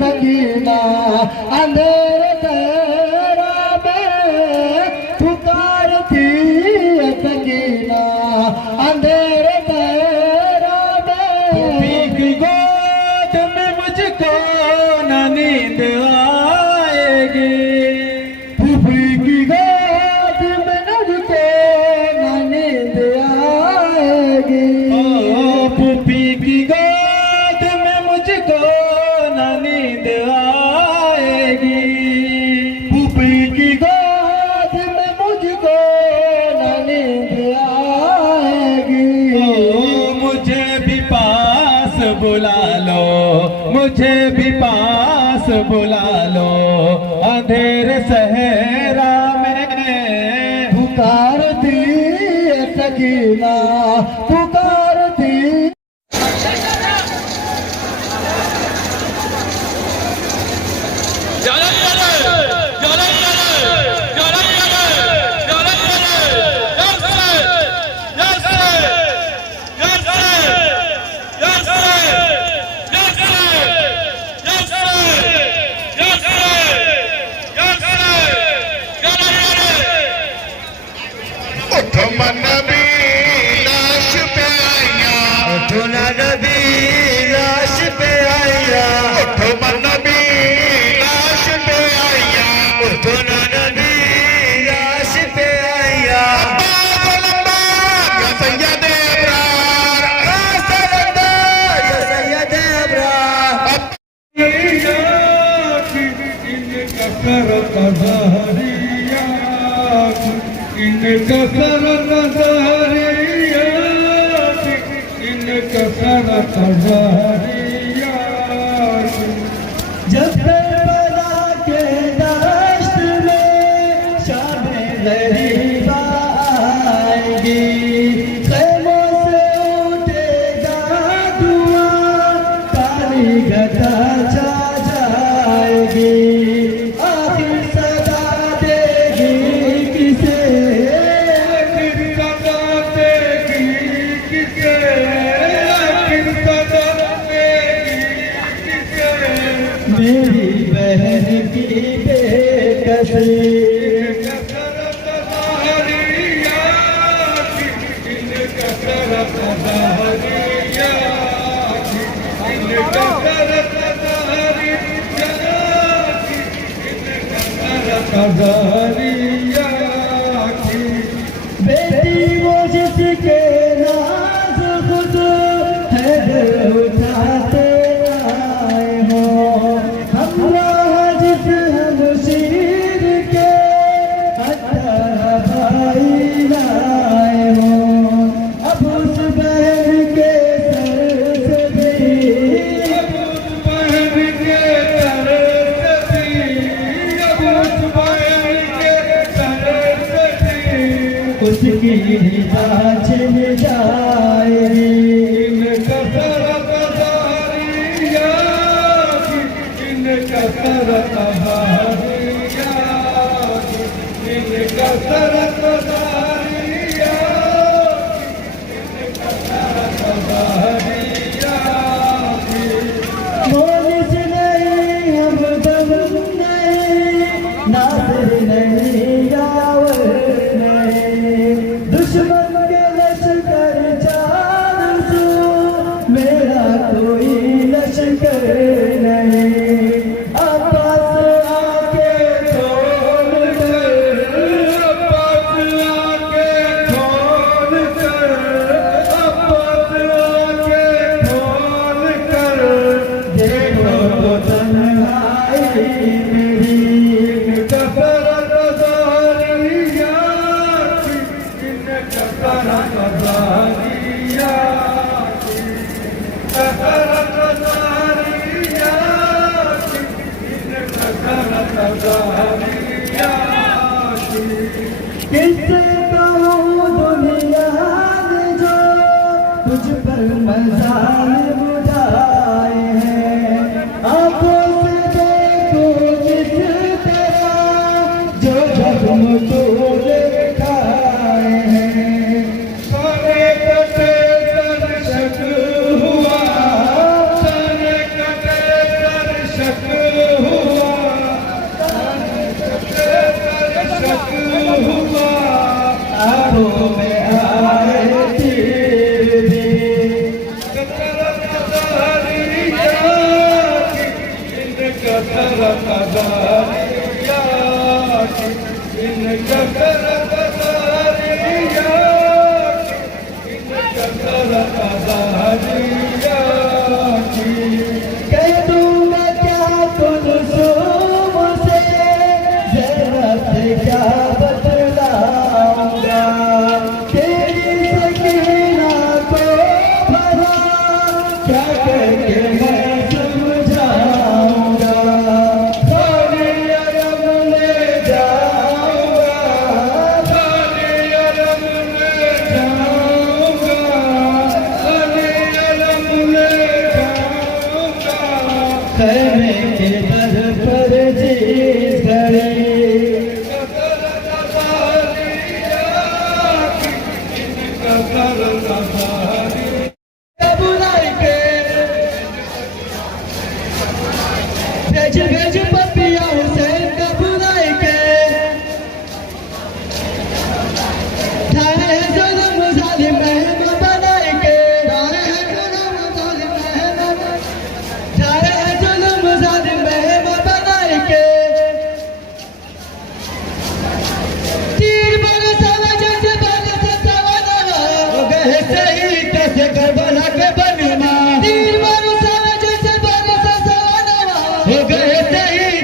सकीना अंधेरे तेरा में पुकारती सकीना अंधेरे तेरा में की गोद में मुझको न नींद आएगी फूफी की गोद में मुझको न नींद आएगी फूफी की गोद में मुझको न नींद आएगी फूफी की गोद में मुझको न नींद आएगी मुझे भी पास बुला लो मुझे भी पास बुला लो अंधेरे सहरा में पुकारती सकीना पुकारती नबी लाश पे आया नबी लाश पे आया नबी लाश पे आया नबी लाश पे आया सैयद अबरार सैयद अबरार जब बना के दश्त में शाम गरीबा आएगी खैमों से उठेगा धुआं काली घटा छा जाएगी आखिर सदा देगी किसे मेरी बहन की बेकसी बेटी वो जिसके नाज खुद है उठाते आए हो जिस हम शीर के भाई लाए हो अब उस बहन के सर से भी उसकी जांच में जाएगी मोनिस नहीं हमदम नहीं नासिर नहीं यावर नहीं दुश्मन के लश्कर जान सो मेरा कोई लश्कर नहीं कह दूंगा क्या कुलसूम से, ज़ैनब से क्या बतलाऊंगा, तेरी सकीना को भला क्या करके मैं समझाऊंगा। सारी अरब ले जाऊंगा, सारी अरब ले जाऊंगा, सारी अरब ले जाऊंगा। खैमे के दर पर जिस घड़ी बुलाई के भेज भेज पपिया हुसैन का बुलाई के, ठाए है जुल्म जालिम महम बनाई के, ठाए है जुल्म जालिम महम, ठाए है जुल्म जालिम महम बनाई के। तीर बरसावे जैसे बरसे सवाना, हो गए शहीद कैसे करबला के बनमा। तीर बरसावे जैसे बरसे सवाना, हो गए शहीद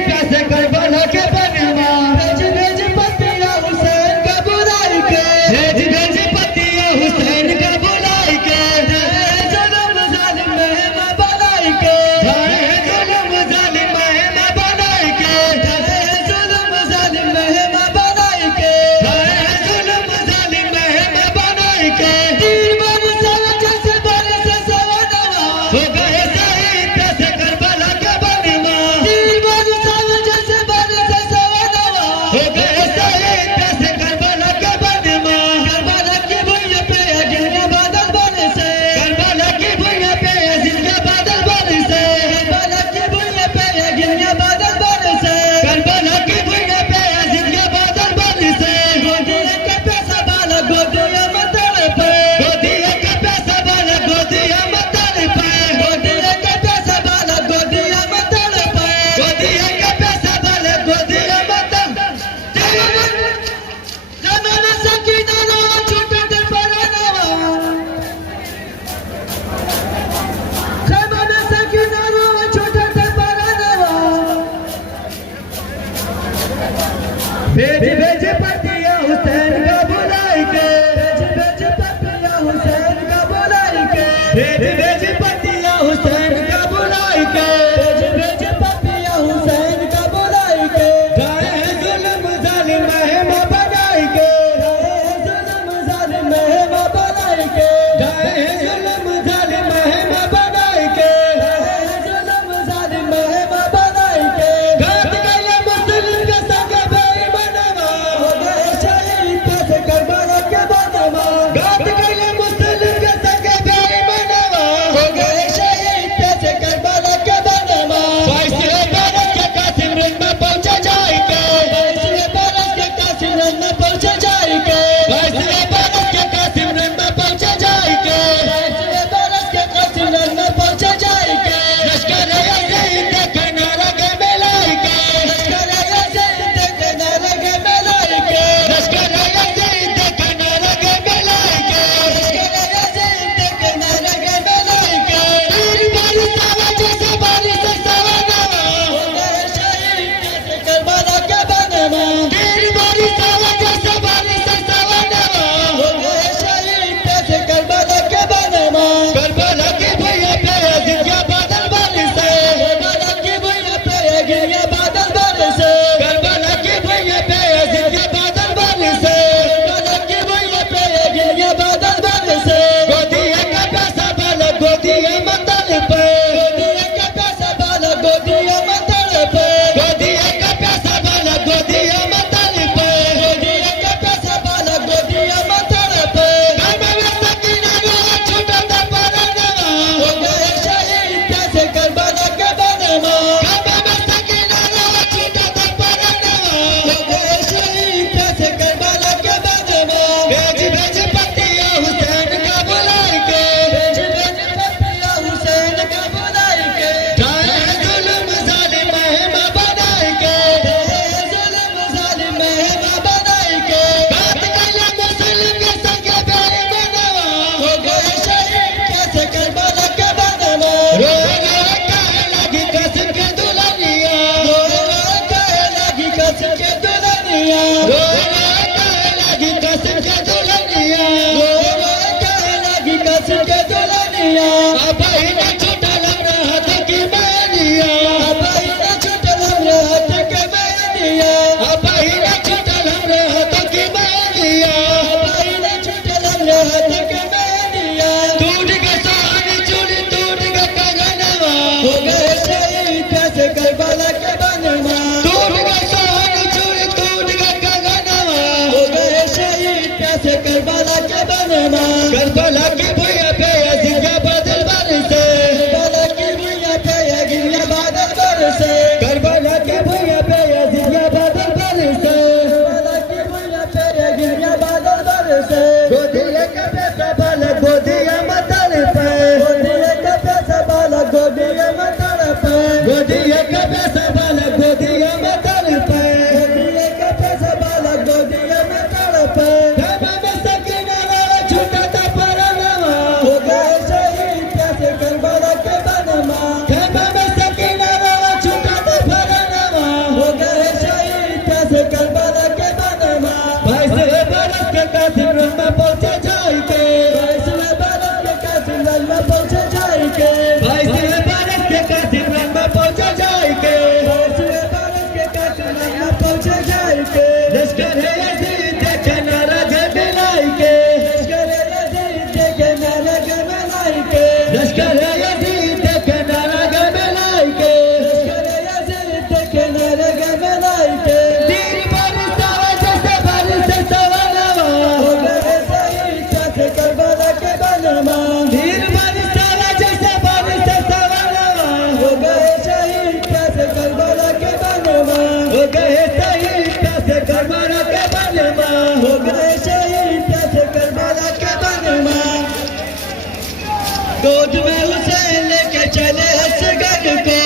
गोद में हुसैन लेके चले असगर को,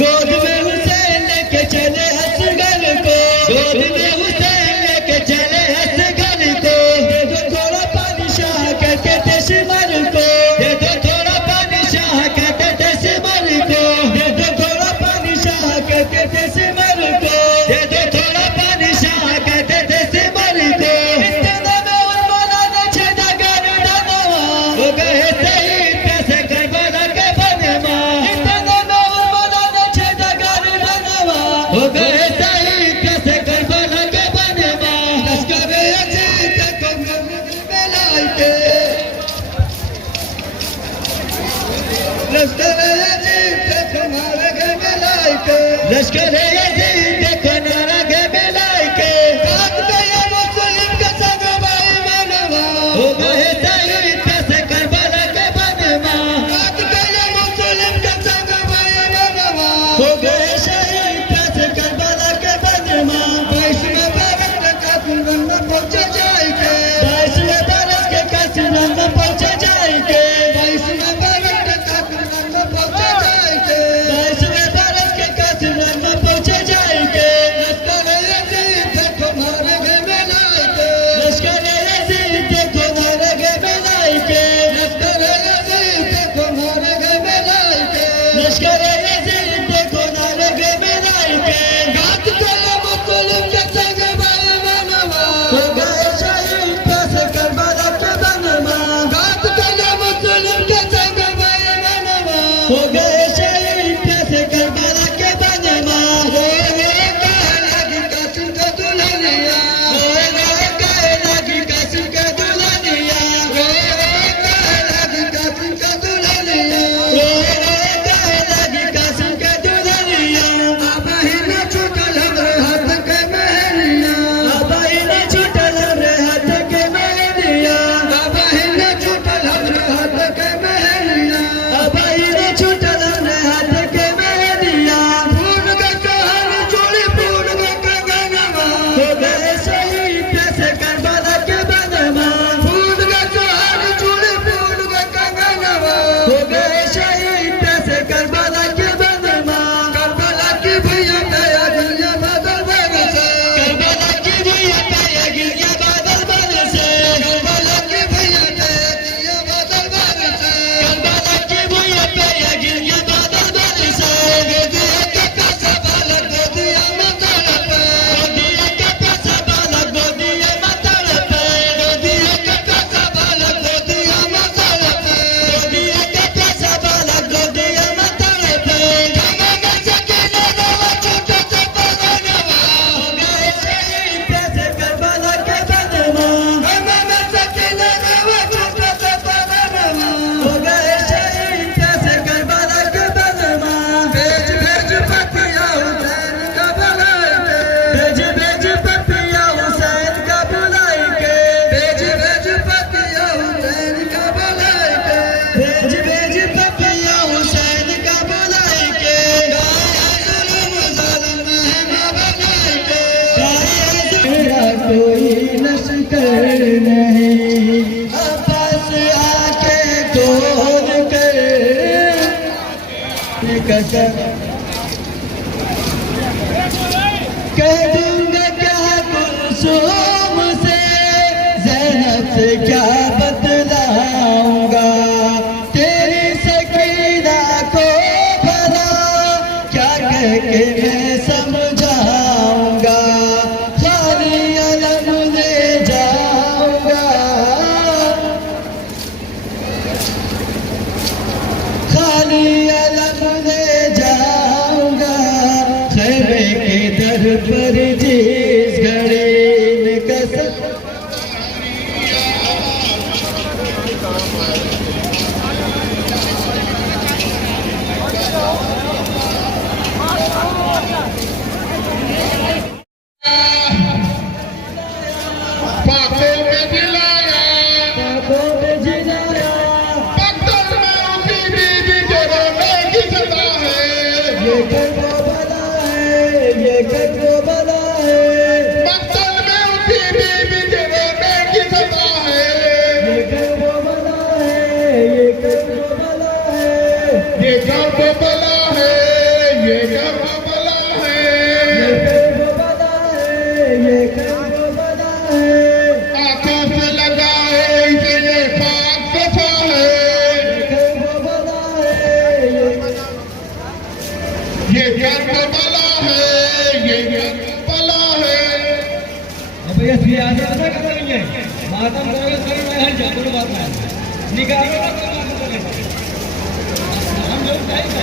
गोद में हुसैन लेके चले असगर को, गोद में हुसैन लेके चले असगर को। दे दो थोड़ा पानी शाह कहते थे सिमर को, दे दो थोड़ा पानी शाह कहते थे सिमर को, दे दो थोड़ा पानी शाह कहते थे सिमर को, दे दो थोड़ा पानी शाह कहते थे सिमर को। इतना में उन मौलाना छेदा गर्दनवा हो गए शहीद कैसे करबला के बनवा, इतना में उन मौलाना छेदा गर्दनवा हो गए शहीद कैसे करबला के बनवा। लश्कर अजीज को मिलाके, लश्कर अजीज को मार के मिलाके, लश्कर अजीज को नारा के मिलाके। साथ गया मुस्लिम का संग भाई बनवा हो गए शहीद कैसे करबला के बनवा, साथ गया मुस्लिम का संग भाई बनवा हो गए शहीद कैसे करबला के बनवा। 22वें बरस के कासिम में पहुंचे जाएंगे, 22वें बरस के कासिम में पहुंचे जाएंगे, 22वें बरस के कासिम में पहुंचे जाएंगे, 22वें बरस के कासिम में पहुंचे जाएंगे। लश्कर अजीज देखो मारे गए मिलाके, लश्कर अजीज देखो मारे गए मिलाके, लश्कर अजीज देखो मारे गए मिलाके, लश्कर अजीज देखो मारे गए मिलाके। बात चले मुस्लिम के संग भाई बनवा हो गए शहीद कैसे करबला के बनवा, बात चले मुस्लिम के संग भाई बनवा हो गए शहीद कैसे करबला के बनवा। रोए कहे लगी कासिम का दुल्हनिया, रोए कहे लगी कासिम का दुल्हनिया, रोए कहे लगी कासिम का दुल्हनिया, रोए कहे लगी कासिम का दुल्हनिया। आबा ही न छूटल हमरे हाथ के मेहरिया, आबा ही न छूटल हमरे हाथ के मेहरिया, आबा ही न छूटल हमरे हाथ के मेहरिया, आबा ही न छूटल हमरे हाथ के मेहरिया। फूल के कहन चोरी फूल के कंगनवा हो गए शहीद कैसे करबला के बनवा, फूल के कहन चोरी फूल के कंगनवा हो गए शहीद कैसे करबला के बनवा। करबला की भैया दया गिरिया बादल बरसे, करबला की भैया दया गिरिया बादल बरसे, करबला की भैया दया गिरिया बादल बरसे, करबला की भैया दया गिरिया बादल बरसे। गोदिया के पैसा बालक गोदिया में तड़पे, गोदिया के पैसा बालक गोदिया में तड़पे, गोदिया के पैसा बालक गोदिया में तड़पे, गोदिया के पैसा बालक गोदिया में तड़पे। गंगा में सकीना रवा छोटे से बनवा हो गए शहीद कैसे करबला के बनवा, गंगा में सकीना रवा छोटे से बनवा हो गए शहीद कैसे करबला के बनवा। भेज भेज पतिया हुसैन का बुलाए के, भेज भेज पतिया हुसैन का बुलाए के, भेज भेज पतिया हुसैन का बुलाए के, भेज भेज पतिया हुसैन का बुलाए के। गाया जुल्म जालिम महंगा बनाए के, गाया मेरा कोई लश्कर नहीं, आपस आके खोल कर कसम कह दूंगा क्या कुलसूम से, ज़ैनब से क्या बतलाऊंगा, तेरी सकीना को भला क्या कह के मैं समझाऊंगा। खाली अलम ले जाऊंगा, खाली अलम ले जाऊंगा, खैमे के दर पर जिस घड़ी ने कसम। बातों में दिलाया, बातों में जिलाया, पत्थर में उसी बीबी के रोने की सदा है। ये करबला है, ये करबला है, ये कर्बला है, ये कर्बला है, ये कर्बला है, ये कर्बला है। आंखों से लगाए इसे ये पाक सफा है, ये कर्बला है, ये कर्बला है, ये कर्बला है। भैया श्री आगे ऐसा करेंगे मातम करोगे सही में हट जाओ कोई बात नहीं निकालो ना कोई बात नहीं हम लोग चाहिए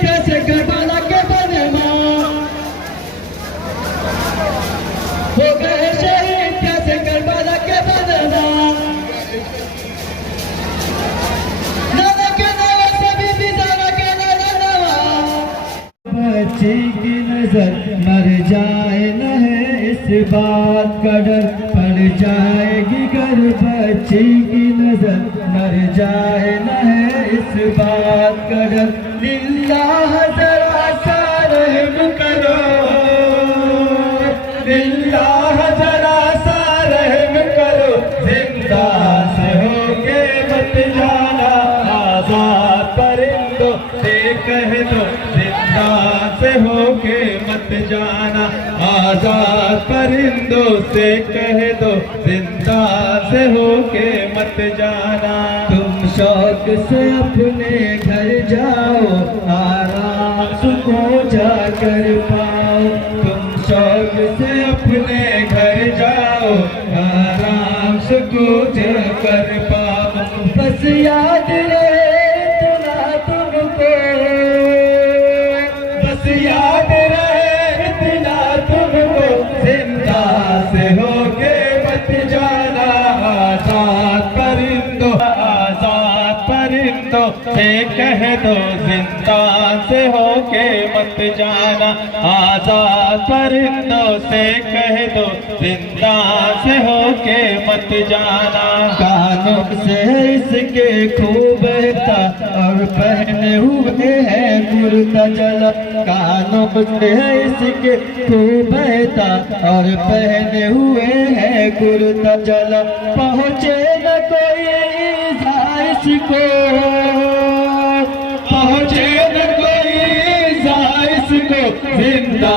कैसे करबला के बदमा हो गए शहीद कैसे करबला के बदमा बच्ची की नजर मर जाए न है इस बात का डर पड़ जाएगी घर बच्ची की नजर मर जाए न है इस बात का डर लिल्लाह जरा सा रहम करो लिल्लाह जरा सा रहम करो जिंदा से होके मत जाना आजाद परिंदों से कह दो से होके मत जाना आजाद परिंदों से कह दो जिंदा से होके मत जाना तुम शौक से अपने घर जाओ आराम सुकून जाकर पाओ तुम शौक से अपने घर जाओ आराम सुकून जाकर पाओ बस याद रहे याद रहे इतना तुमको जिंदा से होके मत जाना आजाद परिंदों से कह दो जिंदा से होके मत जाना आजाद परिंदों से कह दो जिंदा से होके मत जाना कानों से इसके खूब था और पहने हुए हैं कुर्ता जला कानों से इसके खूब था और पहने हुए हैं कुर्ता जला पहुँचे न कोई इसको पहुँचे न कोई इसको जिंदा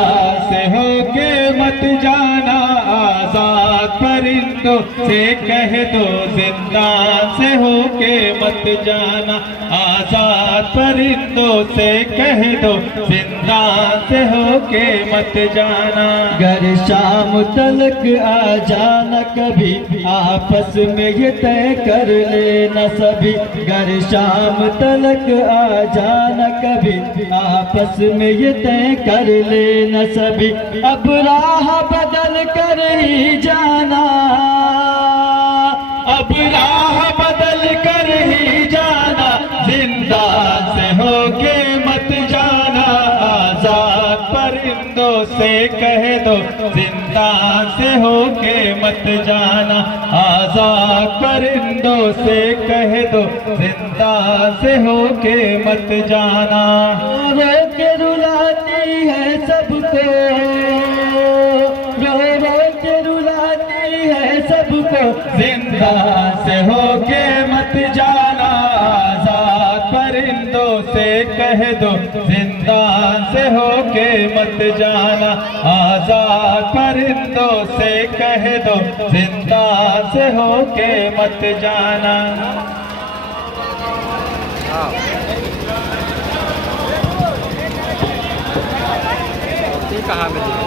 से होके मत जाना आजाद परिंदों से कह दो जिंदा से होके मत जाना आजाद परिंदों से कह दो जिंदा से होके मत जाना घर शाम तलक आ जाना कभी आपस में ये तय कर लेना सभी घर शाम तलक आ जाना कभी आपस में ये तय कर लेना सभी अब राह बदल कर ही जाना अब राह बदल कर ही जाना जिंदा से होके मत जाना आजाद परिंदों से कह दो जिंदा से होके मत जाना आजाद परिंदों से कह दो जिंदा से होके मत जाना रो के रुलाती है सबको रो के रुलाती है सबको जिंदा से होके मत जाना आजाद परिंदों से कह दो जिंदा से होके मत जाना आजाद परिंदों से कह दो जिंदा से होके मत जाना कहाँ मिली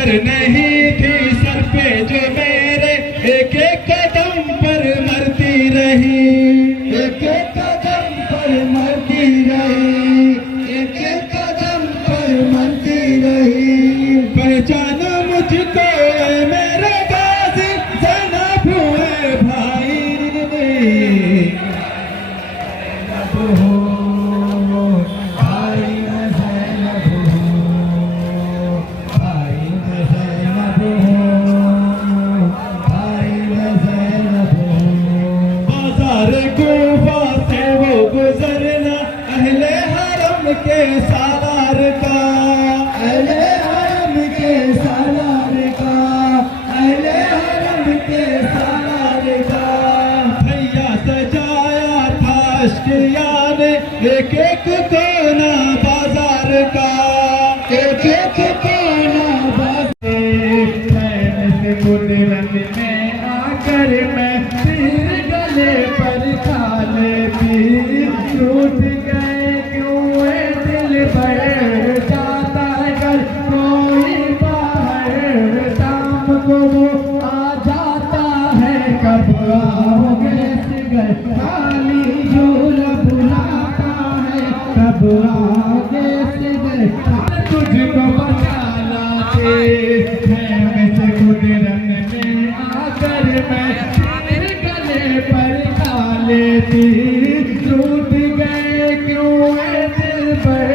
नजर नहीं थी सर पे जो मेरे, एक एक कदम पर मरती रही, एक एक कदम पर मरती रही, एक एक कदम पर मरती रही। पहचाना मुझको ऐ मेरे गाजी, ज़ैनब हुए भाई हो भाई मैं ज़ैनब हूँ, भाई मैं ज़ैनब हूँ, भाई मैं ज़ैनब हूँ। बाजार कूफा से वो गुजरना अहले हरम के सालार का, अहले हरम के सालार का, अहले हरम के सालार का। भैया सजाया था अश्किया ने एक एक कोना बाजार का, एक एक कोना बसे से कुदरत में आकर मैं तीर गले पर खा लेती, टूट गए क्यों ये दिल पर जाता कर कोई बाहर, शाम को वो आ जाता है कब आओगे सिगर, खाली झूला बुलाता है, कब आओगे सिगर। तुझको बचाना है से कुदरत में आकर मैं तेरे गले पर खा लेती, टूट गए क्यों ये दिल पर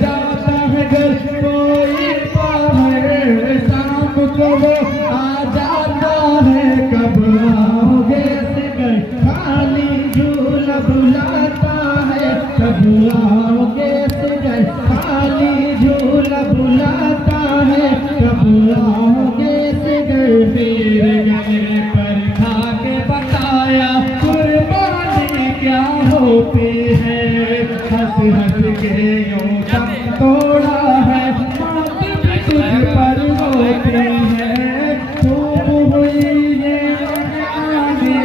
जाता है घर कोई बाहर, शाम को वो आ जाता है कब आओगे सिगर, खाली झूला बुलाता है, कब आओगे सिगर। खाली झूला बुलाता है, कब आओगे सिगर। तेरे गले पर खा के बताया कुर्बानी क्या होती है, हंस हंस के यूं दम तोड़ा है, मौत भी तुझ पर होती है, खूब हुई ये आगे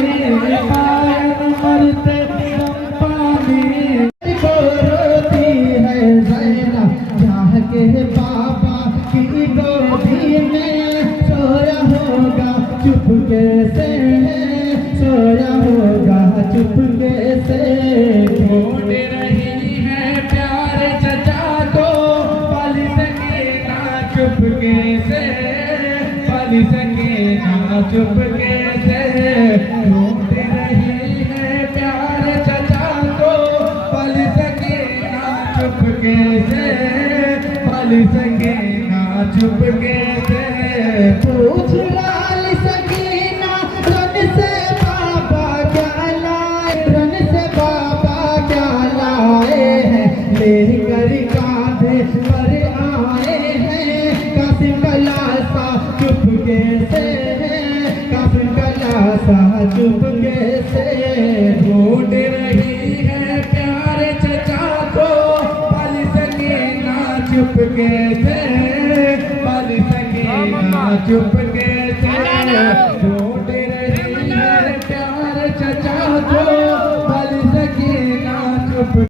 पायन मरते दम पानी को रोती है ज़ैनब, चाह के बाबा की गोदी में सोया होगा चुपके से, सोया होगा चुपके से। ढूंढ रही है प्यार चचा को पल सके ना चुपके से, पल सके ना चुपके से, ढूंढ रही है प्यार चचा को पल सके ना चुपके से, पल सके ना चुपके से। पूछ लाल सकीना रन से बाबा क्या लाए, रन से बाबा क्या लाए हैं, लेकर कांधे पर आए हैं, कासिम कलासा चुपके से, कासिम कलासा चुपके से। ढूंढ रही है प्यार चचा को पल सके ना चुपके से, पल सके ना चुपके से, ढूंढ रही है प्यार चचा को पल सके ना चुप